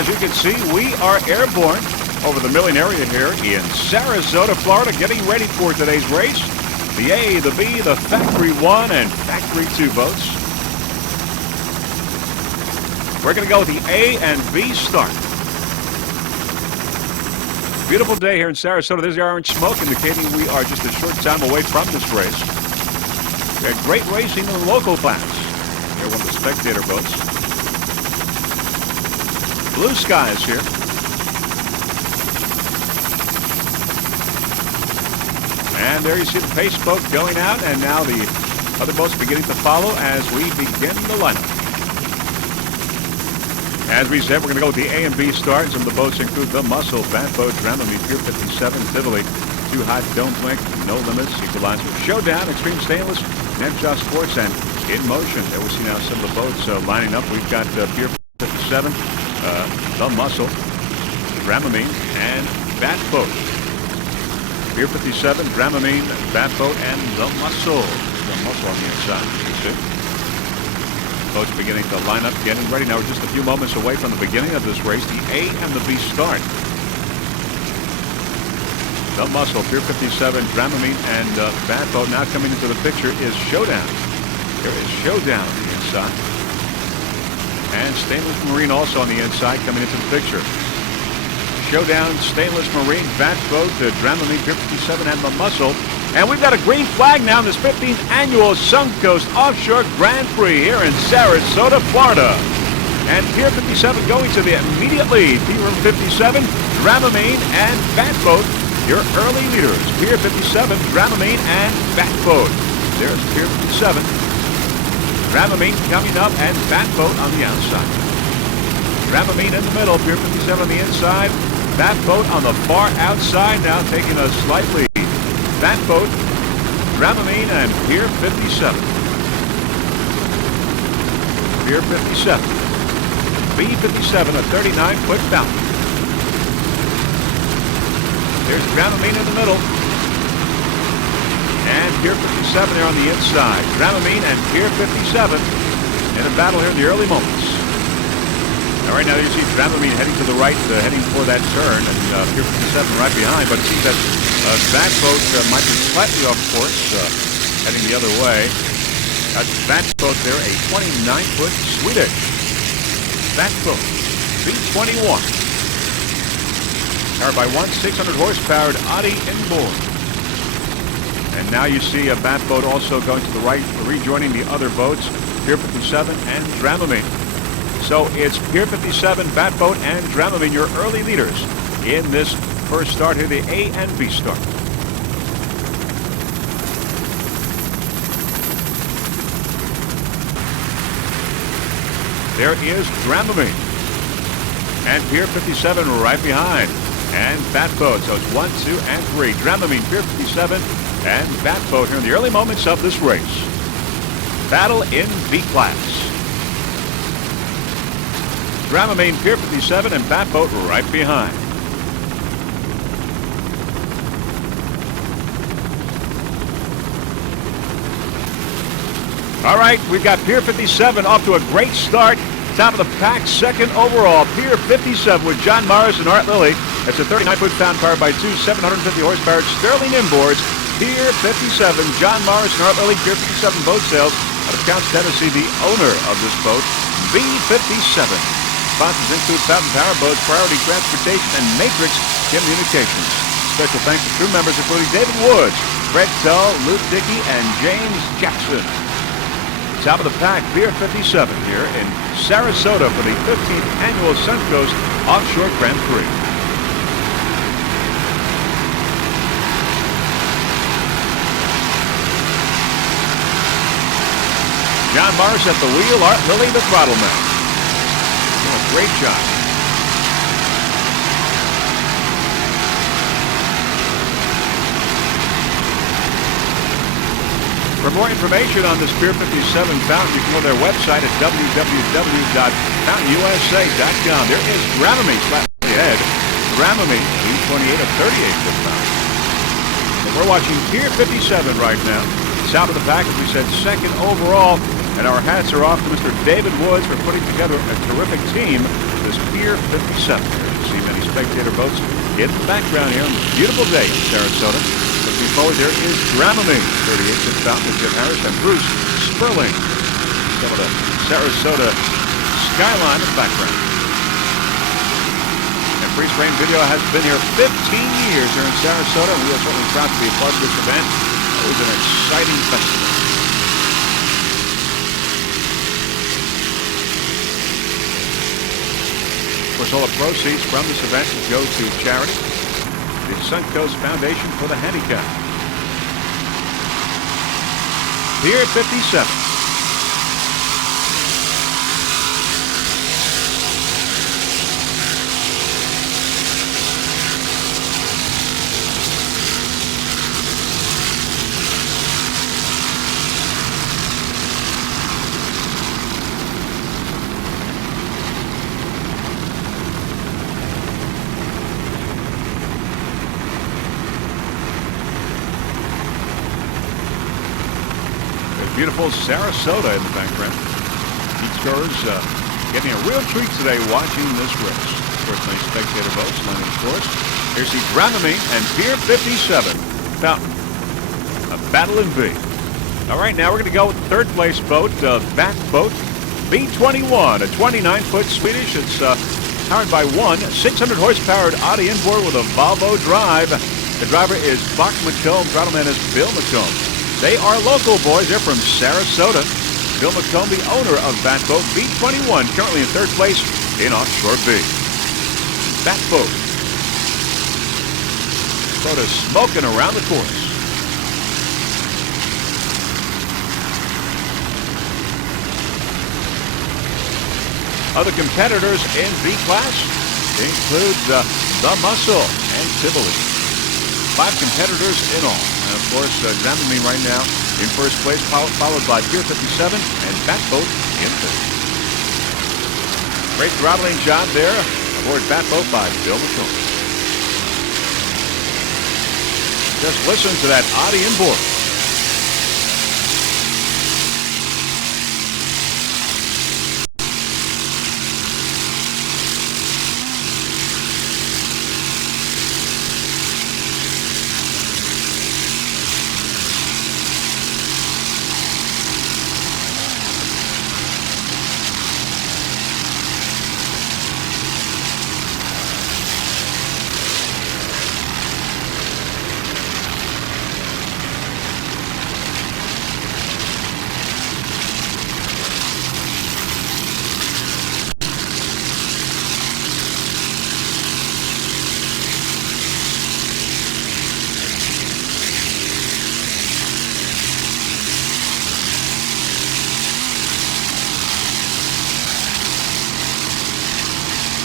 as you can see, we are airborne over the milling area here in Sarasota, Florida, getting ready for today's race. The A, the B, the Factory 1 and Factory 2 boats. We're going to go with the A and B start. Beautiful day here in Sarasota. There's the orange smoke indicating we are just a short time away from this race. We had great racing in the local class. Here, one of the spectator boats. Blue skies here. And there you see the pace boat going out, and now the other boats beginning to follow as we begin the lineup. As we said, we're going to go with the A and B start. Some of the boats include the Muscle, Powerboat, Dramamine, Pier 57, Tivoli, Too Hot, Don't Blink, No Limits, Equalizer, Showdown, Extreme Stainless, Netjob Sports, and In Motion. There we see now some of the boats lining up. We've got Pier 57, the Muscle, Dramamine, and Batboat. Pier 57, Dramamine, Batboat, and the Muscle. The Muscle on the inside, you see. Boats beginning to line up, getting ready. Now we're just a few moments away from the beginning of this race. The A and the B start. The Muscle, Pier 57, Dramamine, and Batboat. Now coming into the picture is Showdown. There is Showdown on the inside. And Stainless Marine also on the inside coming into the picture. Showdown, Stainless Marine, Batboat, Dramamine, Pier 57, and the Muscle. And we've got a green flag now in this 15th annual Suncoast Offshore Grand Prix here in Sarasota, Florida. And Pier 57 going to the immediate lead. Pier 57, Dramamine, and Batboat, your early leaders. Pier 57, Dramamine, and Batboat. There's Pier 57. Dramamine coming up, and Batboat on the outside. Dramamine in the middle, Pier 57 on the inside. Batboat on the far outside, now taking a slight lead. Batboat, Dramamine, and Pier 57. Pier 57. B57, a 39-foot fountain. There's Dramamine in the middle. And Pier 57 there on the inside. Dramamine and Pier 57 in a battle here in the early moments. All right, now you see Dramamine heading to the right, heading for that turn, and Pier 57 right behind, but it seems that Batboat might be slightly off course, heading the other way. That's Batboat there, a 29-foot Swedish. Batboat, B21. Powered by one 600-horsepowered Audi inboard. And now you see a Batboat also going to the right, rejoining the other boats, Pier 57 and Dramamine. So it's Pier 57, Batboat, and Dramamine, your early leaders in this first start here, the A and B start. There is Dramamine. And Pier 57 right behind. And Batboat. So it's 1, 2, and 3. Dramamine, Pier 57, and Batboat here in the early moments of this race. Battle in B class. Dramamine, Pier 57, and Batboat right behind. All right, we've got Pier 57 off to a great start. Top of the pack, second overall. Pier 57 with John Morris and Art Lilly. That's a 39-foot fountain powered by two 750-horsepower Sterling inboards. Pier 57, John Morris and Art Lilly, Pier 57 boat sales out of Counce, Tennessee, the owner of this boat, B57. Sponsors include Fountain Powerboats, Priority Transportation, and Matrix Communications. Special thanks to crew members including David Woods, Fred Tull, Luke Dickey, and James Jackson. Top of the pack, Pier 57 here in Sarasota for the 15th annual Suncoast Offshore Grand Prix. John Morris at the wheel, Art Lilly the throttle man. Oh, great job. For more information on this Pier 57 fountain, you can go to their website at www.fountainusa.com. There is Dramamine slightly ahead. Dramamine, B28, a 38-foot fountain. And we're watching Pier 57 right now. Top of the pack, as we said, second overall. And our hats are off to Mr. David Woods for putting together a terrific team. This Pier 57. There you see many spectator boats in the background here on this beautiful day in Sarasota. Looking forward, there is Dramamine, 38-inch fountain with Jim Harris and Bruce Sperling. Some of the Sarasota skyline in the background. And Freeze Frame Video has been here 15 years here in Sarasota, and we are certainly proud to be a part of this event. Always an exciting festival. Of course, all the proceeds from this event go to charity, the Suncoast Foundation for the Handicapped. Pier 57. Beautiful Sarasota in the background. Beachgoers getting a real treat today watching this race. Of course, many spectator boats lining the course. Here's the Dramamine and Pier 57 fountain. A battle in V. All right, now we're going to go with the third place boat, Bat Boat B21, a 29-foot Swedish. It's powered by one 600 horsepowered Audi inboard with a Volvo drive. The driver is Bach McComb. Throttleman is Bill McComb. They are local boys. They're from Sarasota. Bill McComb, the owner of Bat Boat B21, currently in third place in Offshore B. Bat Boat. Boat is smoking around the course. Other competitors in B class include the Muscle and Tivoli. 5 competitors in all. And of course, Dramamine right now in first place, followed by Pier 57 and Bat Boat in third. Great throttling job there aboard Bat Boat by Bill McComb. Just listen to that Audi inboard.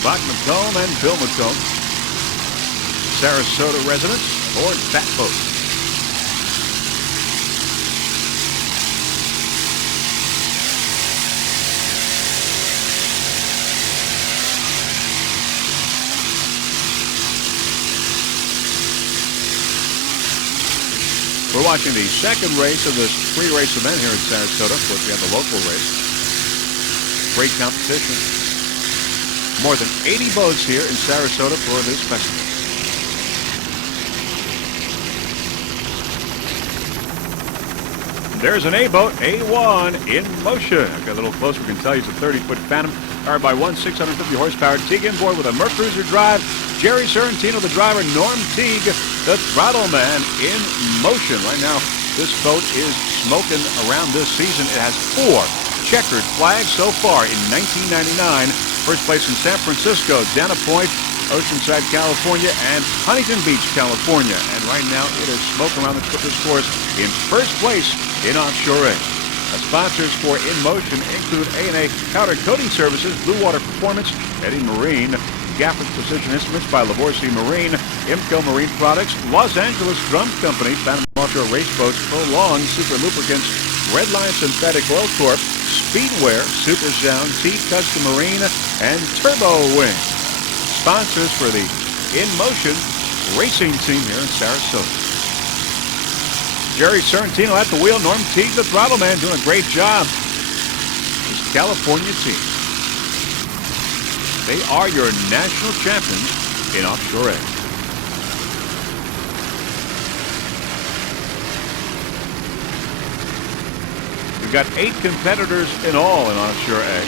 Bach McComb and Bill McComb, Sarasota residents aboard Bat Boat. We're watching the second race of this three-race event here in Sarasota. Of course, we have the local race. Great competition. More than 80 boats here in Sarasota for this festival. There's an A boat, A1, in motion. I've got a little closer, we can tell you it's a 30-foot Phantom, powered by one 650 horsepower Teague inboard with a Mercruiser drive. Jerry Sorrentino, the driver, Norm Teague, the throttle man, in motion. Right now, this boat is smoking around this season. It has 4 checkered flags so far in 1999. First place in San Francisco, Dana Point, Oceanside, California, and Huntington Beach, California. And right now, it is smoking around this course in first place in Offshore A. Sponsors for In Motion include A&A Powder Coating Services, Blue Water Performance, Eddie Marine, Gafford Precision Instruments by Lavorsi Marine, Imco Marine Products, Los Angeles Drum Company, Panama Offshore Raceboats, Prolong, Super Lubricants, Redline Synthetic Oil Corp, Speedwear, Super Sound, T-Custom Marine, and Turbo Wing. Sponsors for the In Motion racing team here in Sarasota. Jerry Sorrentino at the wheel, Norm Teague, the throttle man, doing a great job. California team. They are your national champions in offshore A. We've got 8 competitors in all in offshore A.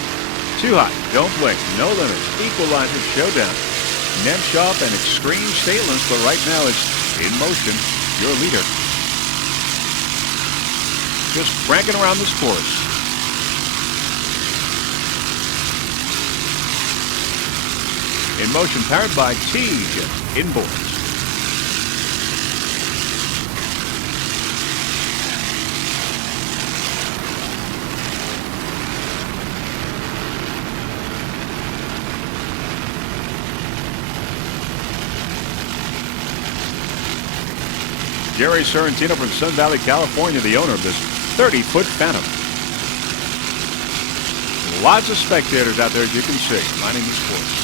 Too hot, don't blink, no limits, equalizer showdown. Nemshov and Extreme Stateless, but right now it's In Motion, your leader. Just cranking around this course. In Motion, powered by Teague Inboards. Jerry Sorrentino from Sun Valley, California, the owner of this 30-foot Phantom. Lots of spectators out there, as you can see, lining this course.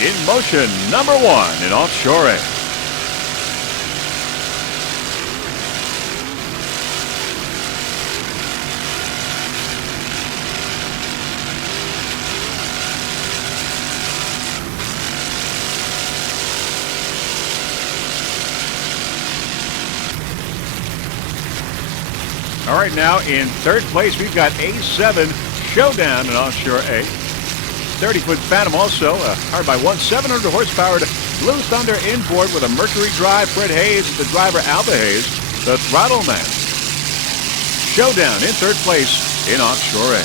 In Motion, number 1 in offshore A. All right, now in third place, we've got A7 Showdown in offshore A. 30-foot Phantom also, powered by 700 horsepower Blue Thunder inboard with a Mercury drive. Fred Hayes, the driver Alba Hayes, the throttle man. Showdown in third place in offshore A.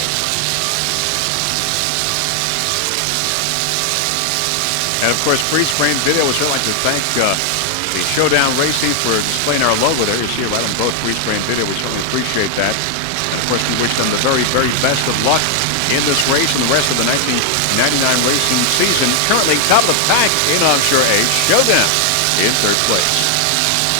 And of course, freeze-frame video. We'd certainly like to thank the Showdown Racing for displaying our logo there. You see it right on both freeze-frame video. We certainly appreciate that. And of course, we wish them the very, very best of luck in this race and the rest of the 1999 racing season. Currently top of the pack in offshore A. Showdown in third place.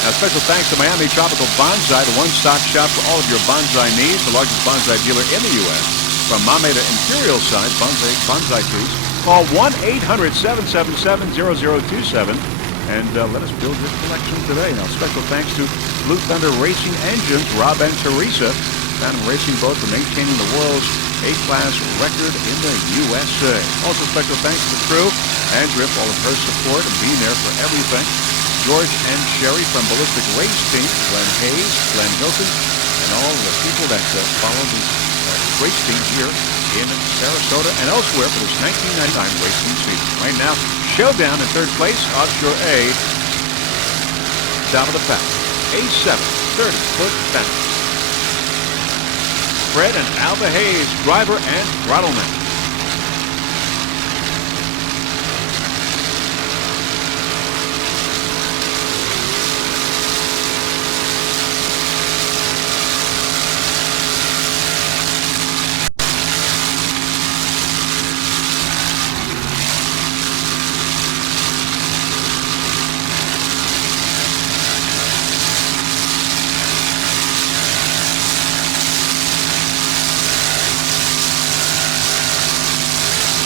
Now, special thanks to Miami Tropical Bonsai, the one-stop shop for all of your bonsai needs, the largest bonsai dealer in the U.S. From Mame to Imperial size bonsai trees. Call 1-800-777-0027 and let us build your collection today. Now, special thanks to Blue Thunder Racing Engines, Rob and Teresa, Phantom Racing Boat for maintaining the world's A-class record in the USA. Also, special thanks to the crew, Andrea, for all of her support and being there for everything. George and Sherry from Ballistic Race Team, Glenn Hayes, Glenn Hilton, and all the people that follow the race team here in Sarasota and elsewhere for this 1999 racing season. Right now, Showdown in third place, offshore A, top of the pack. A7, 30-foot Phantom. Fred and Alba Hayes, driver and throttleman.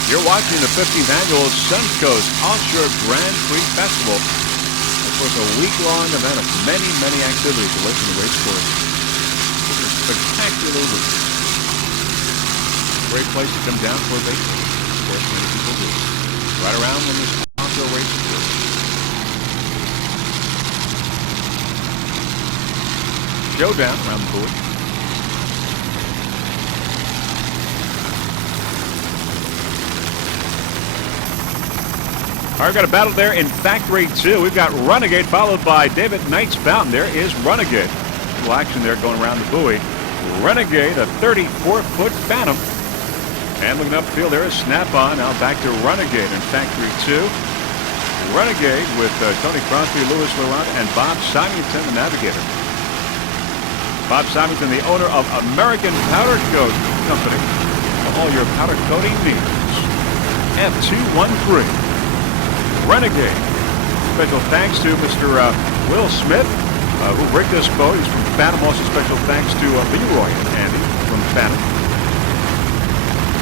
You're watching the 15th annual Suncoast Offshore Grand Prix Festival. Of course, a week-long event of many, many activities away from the race course. It's a spectacular week. Great place to come down for a vacation. Of course, many people do. Right around when this offshore race is. Showdown around the buoy. All right, we've got a battle there in Factory 2. We've got Renegade followed by David Knight's Fountain. There is Renegade. A little action there going around the buoy. Renegade, a 34-foot Phantom. And looking upfield, there is Snap-On. Now back to Renegade in Factory 2. Renegade with Tony Crosby, Louis Laurent, and Bob Simington, the navigator. Bob Symington, the owner of American Powder Coat Company. For all your powder coating needs. F213. Renegade. Special thanks to Mr. Will Smith, who rigged this boat. He's from Phantom. Also special thanks to Leroy and Andy from Phantom.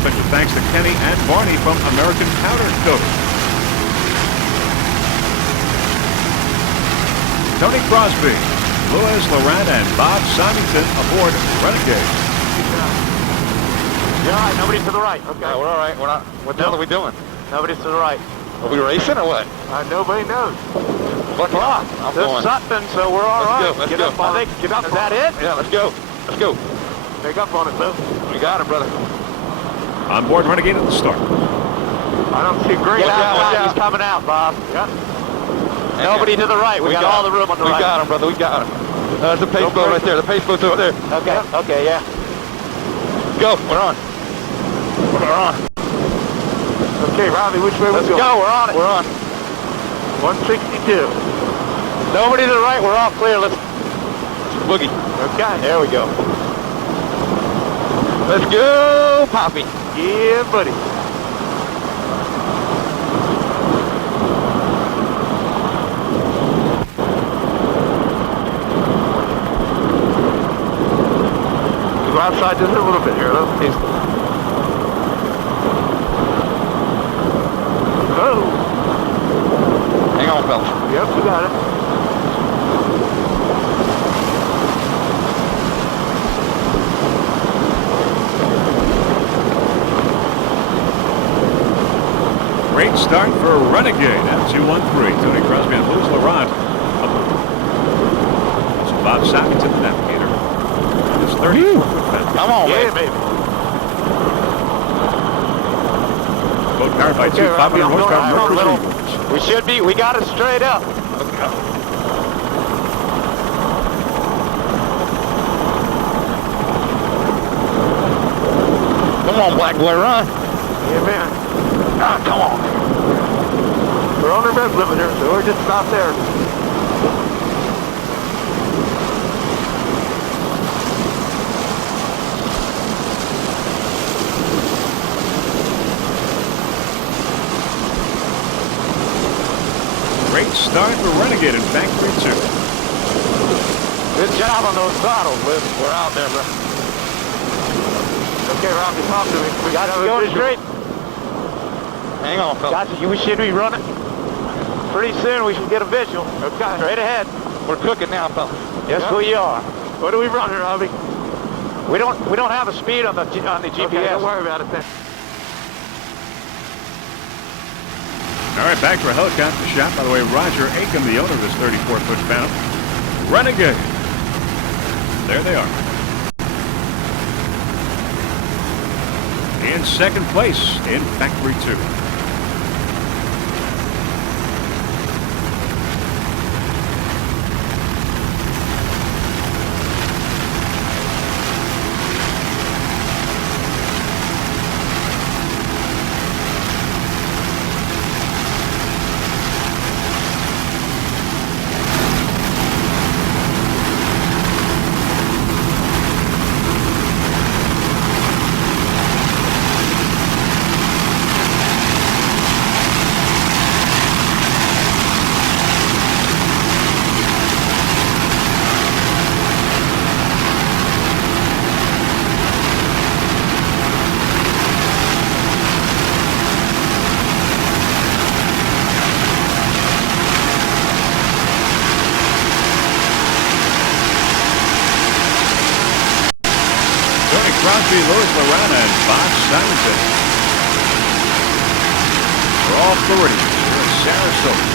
Special thanks to Kenny and Barney from American Powder Coat. Tony Crosby, Louis Laurent, and Bob Symington aboard Renegade. You're all right. Nobody to the right. Okay. Yeah, we're all right. We're not. What the hell are we doing? Nobody's to the right. Are we racing or what? Nobody knows. Look, There's something, so we're all right. Let's go. Get up. Is that it? Yeah, let's go. Let's go. Take up on it, Lou. We got it, brother. On board Renegade at the start. I don't see green. Watch out. He's coming out, Bob. Yep. Nobody to the right. We got all the room on the right. We got him, brother. We got him. There's the pace boat right there. The pace boat's over there. Okay. Okay. Yeah. Go. We're on. We're on. Okay, Robbie, which way we going? Let's go. We're on it. We're on. 162. Nobody to the right. We're all clear. Let's boogie. Okay. There we go. Let's go, Poppy. Yeah, buddy. Go outside just a little bit here, though. Oh. Hang on, fellas. Yep, we got it. Great start for Renegade at 213. Tony Crosby and Louis Laurent. So Bob Symington, the navigator. It's 34-foot fence. Come on, yeah, man. baby. Boat powered by two 500 horsepower Mercury engines. We got it straight up. Okay. Come on, black boy, run. Yeah, man. Ah, come on. We're on the red limiter, so we're just about there. Great start for Renegade in Factory 2. Good job on those throttles, Liz. We're out there, bro. Okay, Robbie, talk to me. We got to go straight. Hang on, fella. Gotcha. We should be running. Pretty soon we should get a visual. Okay. Straight ahead. We're cooking now, fella. Yes, we are. What are we running, Robbie? We don't have a speed on the GPS. Okay, don't worry about it then. All right, back for a helicopter shot. By the way, Roger Aiken, the owner of this 34-foot Phantom. Renegade. There they are. In second place in Factory 2. Crosby, Louis Laurent, and Bob Symington. For all 30 here in Sarasota.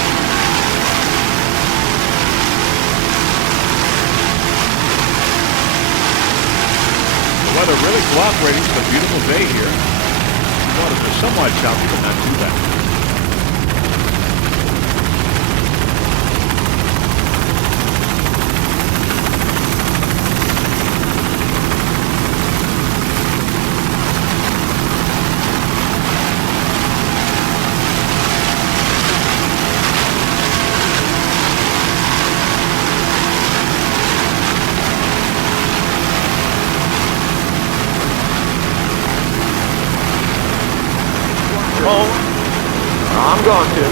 The weather really cooperating. It's a beautiful day here. The waters are somewhat choppy, but not too bad. home? I'm going to.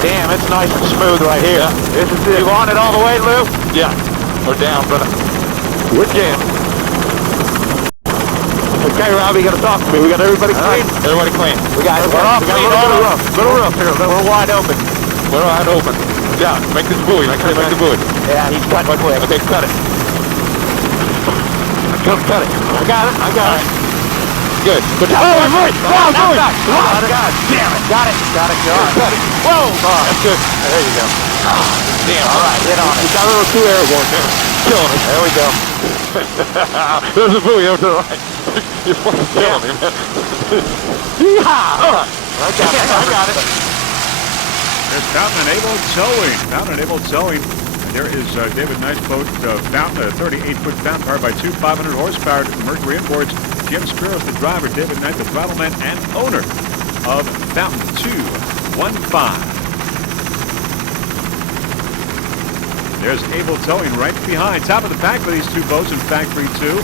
Damn, it's nice and smooth right here. Yeah. This is it. You want it all the way, Lou? Yeah. Or down, brother. We're jamming. Okay, Rob, you gotta talk to me. We got everybody clean? Everybody clean. We got a little rough. Little rough here. We're wide open. We're wide open. Yeah, make this buoy. Make the buoy. Yeah, he's cutting quick. Okay, cut it. Cut it. I got it. Good. Good job. Oh, right. Wow, God God. damn it. Got it. Cut it. Whoa. That's good. There you go. Damn. All right, hit on it. We got a little too airborne there. Killing us. There we go. There's a buoy over to the right. You're fucking killing me, man. Yeehaw! All right. I got it. There's Fountain and Able towing. Fountain and Able towing. And there is David Knight's boat, Fountain, a 38-foot fountain powered by two 500 horsepower Mercury inboards. Jim Spiros, the driver, David Knight, the throttleman and owner of Fountain 215. There's Able Towing right behind. Top of the pack for these two boats in Factory 2.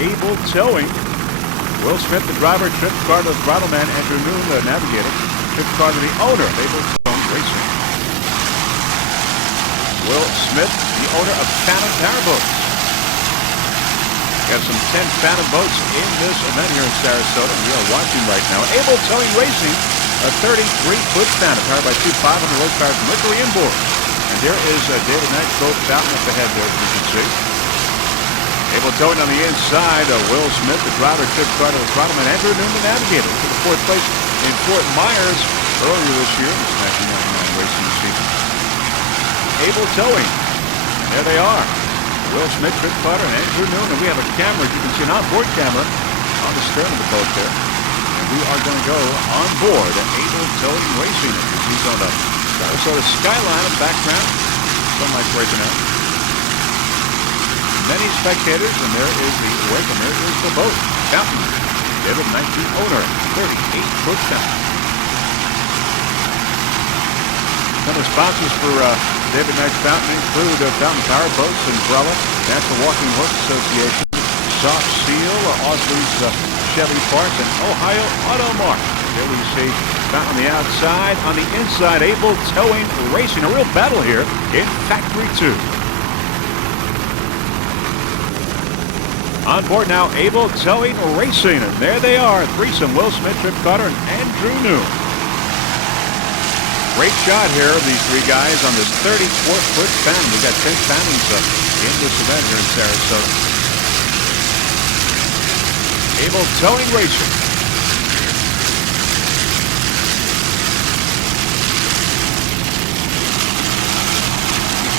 Able Towing. Will Smith, the driver, Trip Carter, the throttleman, Andrew Noon, the navigator. Trip Carter, the owner of Able Towing Racing. Will Smith, the owner of Phantom Powerboats. We have some 10 Phantom boats in this event here in Sarasota. We are watching right now. Able Towing Racing, a 33-foot Phantom powered by two 500 horsepower Mercury inboard. And there is David Knight's boat Fountain up ahead there, as you can see. Able Towing on the inside, Will Smith, the driver, Chip Carter, the throttleman, Andrew Noon, the navigator, to the fourth place in Fort Myers earlier this year, this 1999 racing season. Able Towing, and there they are. Will Smith, Trip Carter, and Andrew Noon, and we have a camera, as you can see, an onboard camera on the stern of the boat there. And we are going to go on board Able Towing Racing, as you see on the Sarasota skyline in the background. Sunlight breaking out. Many spectators, and there is the wake, and there is the boat. Fountain, David Knight, the owner, 38-foot fountain. Some of the sponsors for David Knight's Fountain include Fountain Powerboats, Umbrella, National Walking Horse Association, Soft Seal, Ausley's Chevy Parts, and Ohio Auto Mart. There we see Fountain on the outside, on the inside, Able Towing Racing. A real battle here in Factory 2. On board now, Able Towing Racing, and there they are, threesome, Will Smith, Trip Carter, and Andrew Noon. Great shot here of these three guys on this 34-foot Phantom. We got 10 Phantoms in this event here in Sarasota. Able Towing Racing.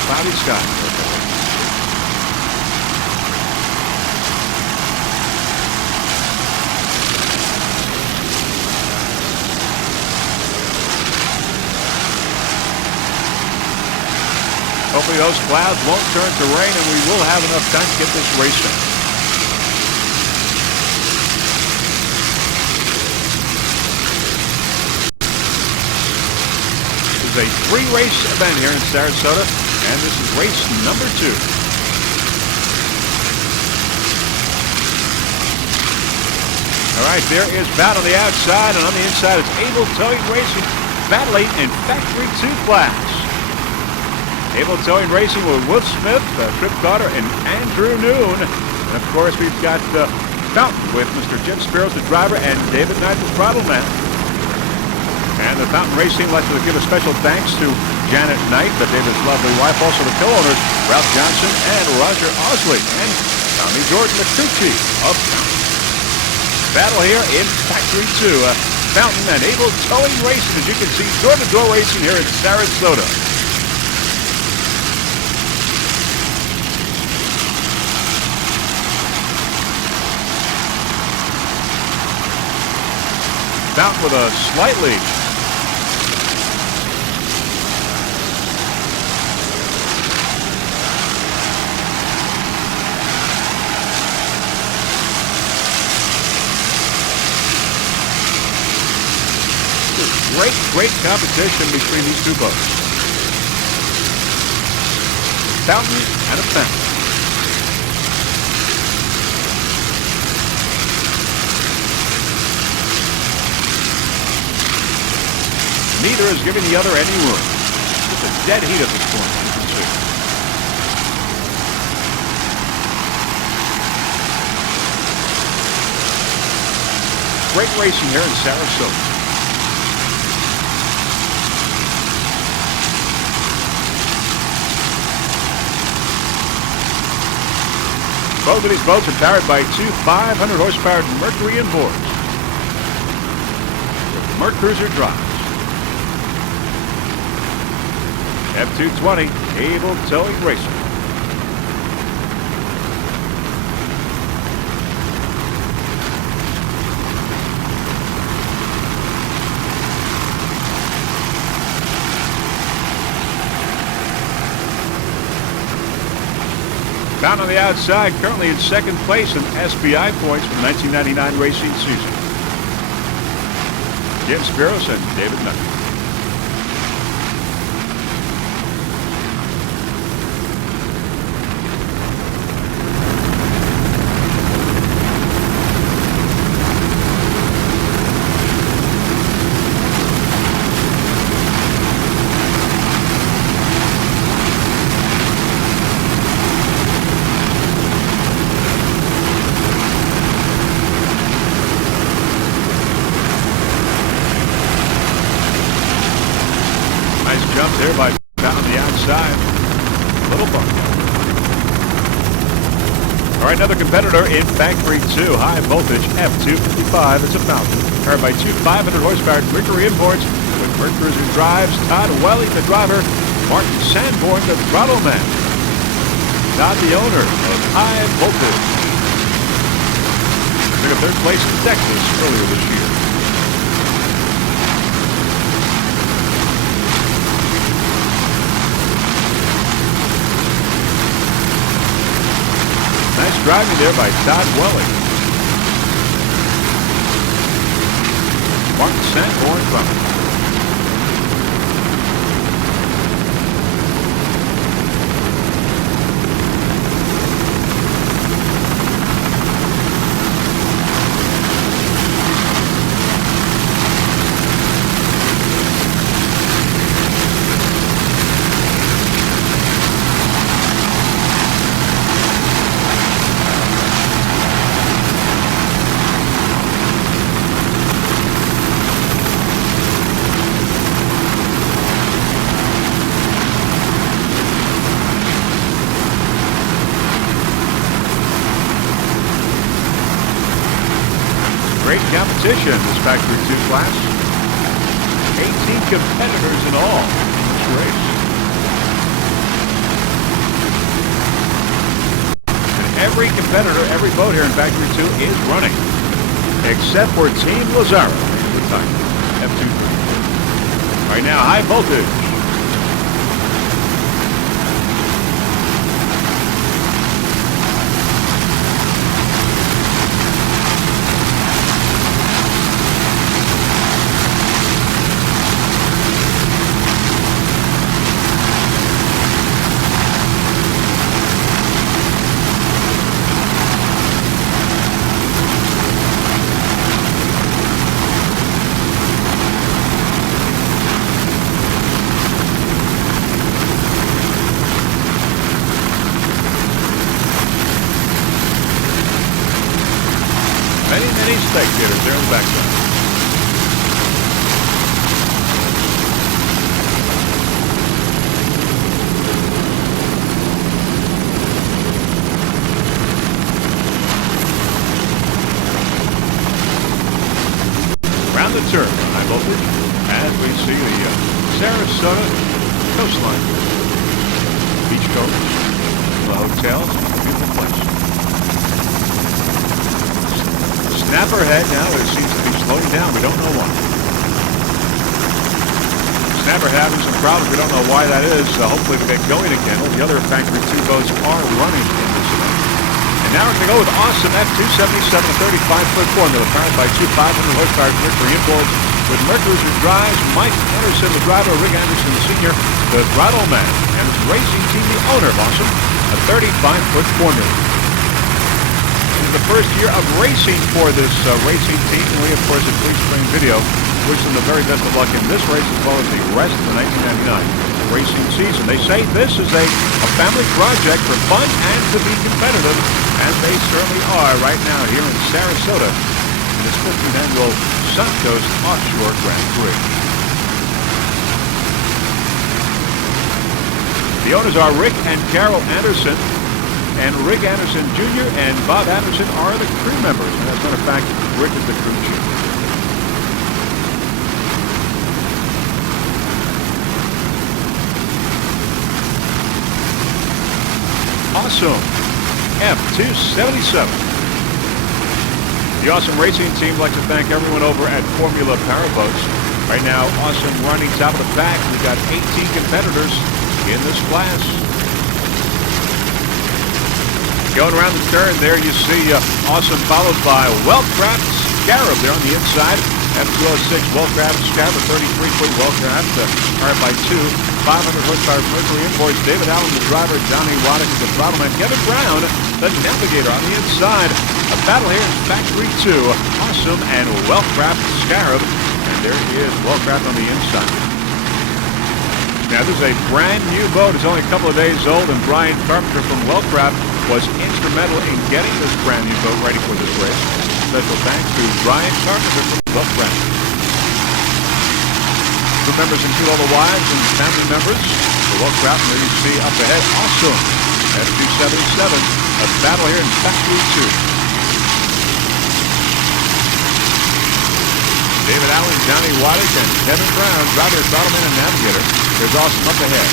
Cloudy sky. Hopefully those clouds won't turn to rain and we will have enough time to get this racing. This is a three-race event here in Sarasota, and this is race number 2. All right, there is Bat on the outside, and on the inside is Able Towing Racing battling in Factory 2 class. Able Towing Racing with Will Smith, Trip Carter, and Andrew Noon. And of course, we've got Fountain with Mr. Jim Spiros, the driver, and David Knight, the throttleman. And the Fountain Racing would like to give a special thanks to Janet Knight, David's lovely wife, also the co-owners, Ralph Johnson and Roger Osley, and Tommy Jordan, the crew chief of Fountain. Battle here in Factory 2. Fountain and Able Towing Racing, as you can see, door-to-door racing here in Sarasota. Fountain with a slight lead. Great competition between these two boats. Fountain and a Fountain. neither is giving the other any room. It's a dead heat at this point, you can see. Great racing here in Sarasota. Both of these boats are powered by two 500 horsepower Mercury inboards. Mercruiser drives. F-220 cable towing racer. Found on the outside, currently in second place in SBI points from 1999 racing season. Jim Spiros and David Nutter. Jump there by down on the outside. Little bump. All right, another competitor in Factory 2, high voltage F255. It's a Falcon, powered by two 500 horsepower Mercury imports with Mercruiser drives. Todd Welly, the driver. Martin Sanborn, the throttle man. Todd, the owner of High Voltage. Took a third place in Texas earlier this year. Nice driving there by Todd Welling. Martin Sanborn from it. Great competition, this Factory 2 class. 18 competitors in all in this race. And every competitor, every boat here in Factory 2 is running, except for Team Lazaro. The time, F2. Right now, High Voltage. Many spectators there in the background. Around the turn on High Voltage, as we see the Sarasota coastline. Beach coast, the hotels, beautiful place. Snapper head now, it seems to be slowing down. We don't know why. Snapper having some problems. We don't know why that is. Hopefully they'll get going again. All the other Factory 2 boats are running in this event. And now we're going to go with awesome F277, a 35-foot formula powered by two 500 horsepower Mercury inboards with Mercruiser drives. Mike Anderson, the driver, Rick Anderson, the senior, the throttle man, and his racing team, the owner of Awesome, a 35-foot formula. The first year of racing for this racing team, and we of course at Free Spring Video wish them the very best of luck in this race as well as the rest of the 1999 racing season. They say this is a family project for fun and to be competitive, and they certainly are right now here in Sarasota in this 15th annual Sarasota Offshore Grand Prix. The owners are Rick and Carol Anderson, and Rick Anderson Jr. and Bob Anderson are the crew members. And as a matter of fact, Rick is the crew chief. Awesome F277. The Awesome Racing team would like to thank everyone over at Formula Powerboats. Right now, Awesome running top of the pack. We've got 18 competitors in this class. Going around the turn there, you see Awesome followed by Wellcraft Scarab there on the inside. F206 Wellcraft Scarab, a 33-foot Wellcraft, powered by two 500 horsepower Mercury imports. David Allen, the driver. Johnny Waddick is the throttleman. Kevin Brown, the navigator on the inside. A battle here in Factory 2. Awesome and Wellcraft Scarab. And there he is, Wellcraft on the inside. Now, this is a brand new boat. It's only a couple of days old, and Brian Carpenter from Wellcraft was instrumental in getting this brand new boat ready for this race. Special thanks to Brian Carpenter from Wellcraft. Crew members include all the wives and family members. The Wellcraft, and there you see up ahead, Awesome F277, a battle here in Factory 2. David Allen, Johnny Waddick, and Kevin Brown, driver, throttleman, and navigator. There's Awesome up ahead.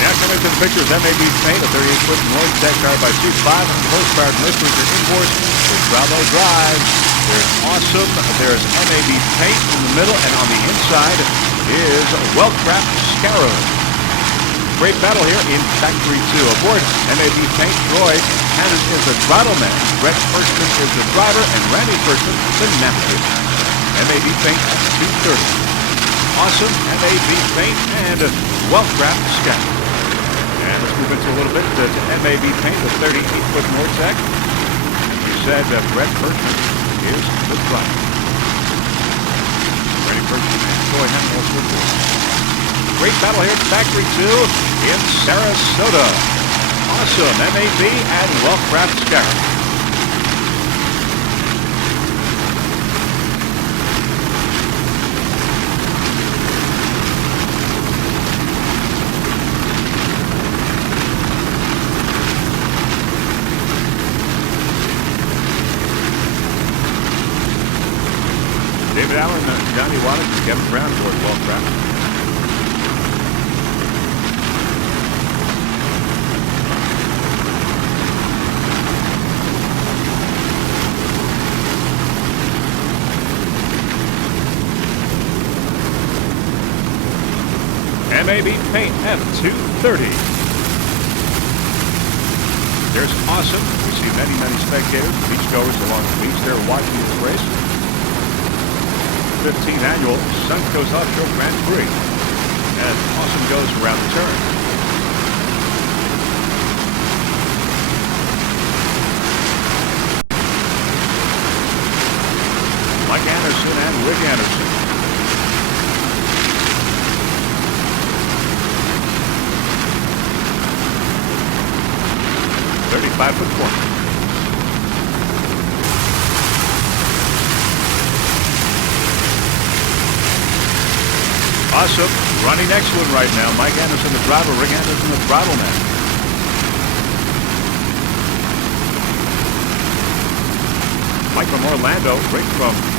Now coming to the picture is MAB Paint, a 38-foot North Tech powered by two 500 horsepower Mercury imports. There's Bravo Drive. There's Awesome. There's MAB Paint in the middle, and on the inside is Wellcraft Scarab. Great battle here in Factory 2. Aboard MAB Paint, Troy Hannon is the throttleman. Brett Firstman is the driver, and Randy Firstman the navigator. MAB Paint at 2:30. Awesome, MAB Paint, and Wellcraft Scarab. And let's move into a little bit to MAB Paint, the 38-foot Nortec. We said that Brett Firstman is the driver. Randy Firstman and Troy Hannon also aboard. Great battle here at Factory 2 in Sarasota. Awesome, MAB and Wellcraft Scarab. David Allen, Johnny Waddick, and Kevin Brown aboard Wellcraft. MAB Paint F230. There's Awesome. We see many spectators, beachgoers along the beach there watching this race. 15th annual Sarasota Offshore Grand Prix. And Awesome goes around the turn. Mike Anderson and Rick Anderson. .35-foot corner. Awesome. Running next one right now. Mike Anderson, the driver. Rick Anderson, the throttleman. Mike from Orlando. Rick from